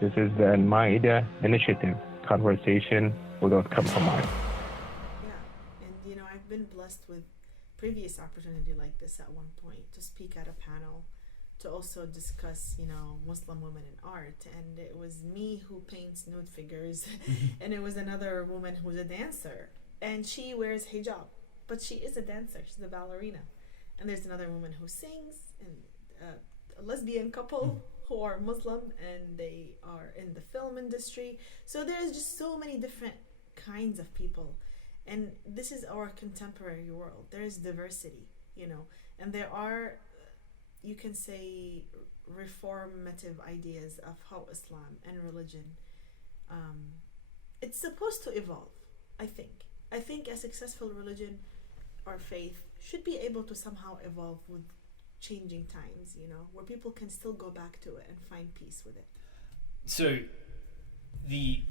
This is the Al-Maida initiative, conversation without compromise. Yeah, and I've been blessed with previous opportunity like this at one point to speak at a panel, to also discuss, Muslim women in art. And it was me who paints nude figures, and it was another woman who's a dancer, and she wears hijab, but she is a dancer. She's a ballerina. And there's another woman who sings, and a lesbian couple who are Muslim, and they are in the film industry. So there's just so many different kinds of people. And this is our contemporary world. There is diversity, and there are, you can say, reformative ideas of how Islam and religion, it's supposed to evolve, I think. I think a successful religion or faith should be able to somehow evolve with changing times, where people can still go back to it and find peace with it. So the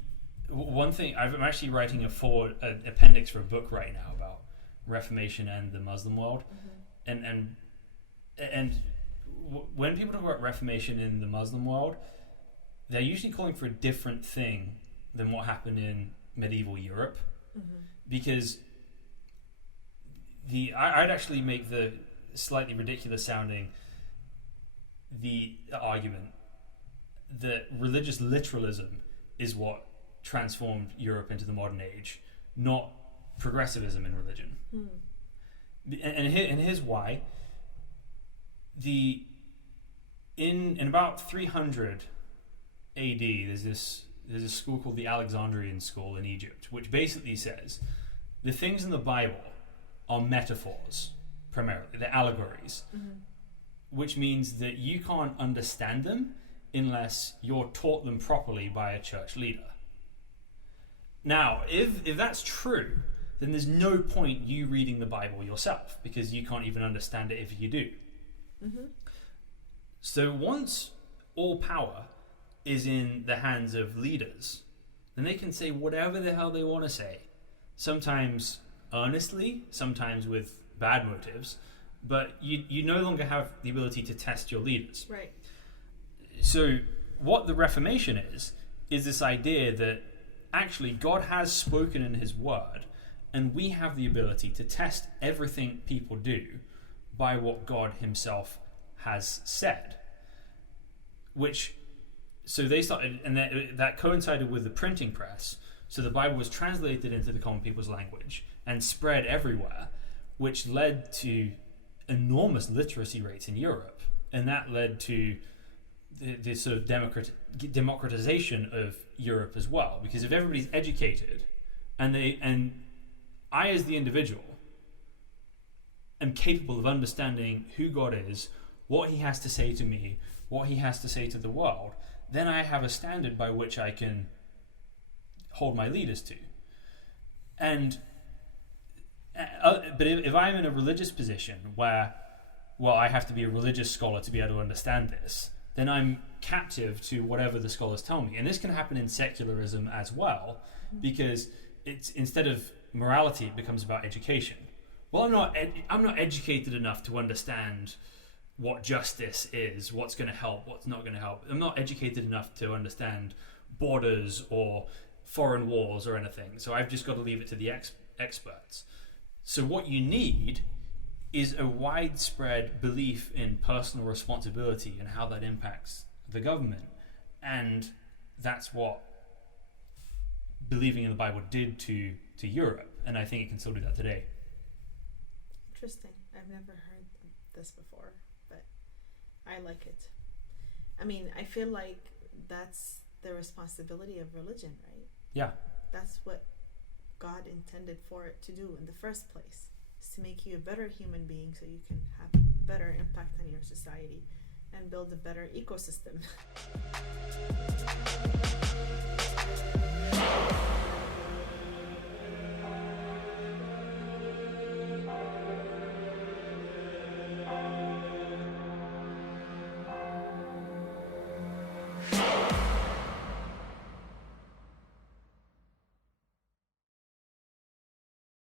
one thing, I'm actually writing an appendix for a book right now about Reformation and the Muslim world. And when people talk about Reformation in the Muslim world, they're usually calling for a different thing than what happened in medieval Europe, because I'd actually make the slightly ridiculous sounding the argument that religious literalism is what transformed Europe into the modern age, not progressivism in religion. And here's why. In about 300 AD, there's this school called the Alexandrian School in Egypt, which basically says the things in the Bible are metaphors, primarily. They're allegories, which means that you can't understand them unless you're taught them properly by a church leader. Now, if that's true, then there's no point you reading the Bible yourself, because you can't even understand it if you do. So once all power is in the hands of leaders, then they can say whatever the hell they want to say, sometimes earnestly, sometimes with bad motives, but you no longer have the ability to test your leaders. Right. So what the Reformation is this idea that actually God has spoken in his word, and we have the ability to test everything people do by what God himself has said. So they started, and that coincided with the printing press. So the Bible was translated into the common people's language and spread everywhere, which led to enormous literacy rates in Europe, and that led to the sort of democratization of Europe as well. Because if everybody's educated, and I as the individual am capable of understanding who God is, what he has to say to me, what he has to say to the world, then I have a standard by which I can hold my leaders to. But if I'm in a religious position where, I have to be a religious scholar to be able to understand this, then I'm captive to whatever the scholars tell me. And this can happen in secularism as well, because it's, instead of morality, it becomes about education. Well, I'm not educated enough to understand what justice is, what's going to help, what's not going to help. I'm not educated enough to understand borders or foreign wars or anything, so I've just got to leave it to the experts. So what you need is a widespread belief in personal responsibility and how that impacts the government. And that's what believing in the Bible did to Europe, and I think it can still do that today. Interesting. I've never heard this before, but I like it. I mean, I feel like that's the responsibility of religion, right? Yeah. That's what God intended for it to do in the first place, is to make you a better human being so you can have better impact on your society and build a better ecosystem.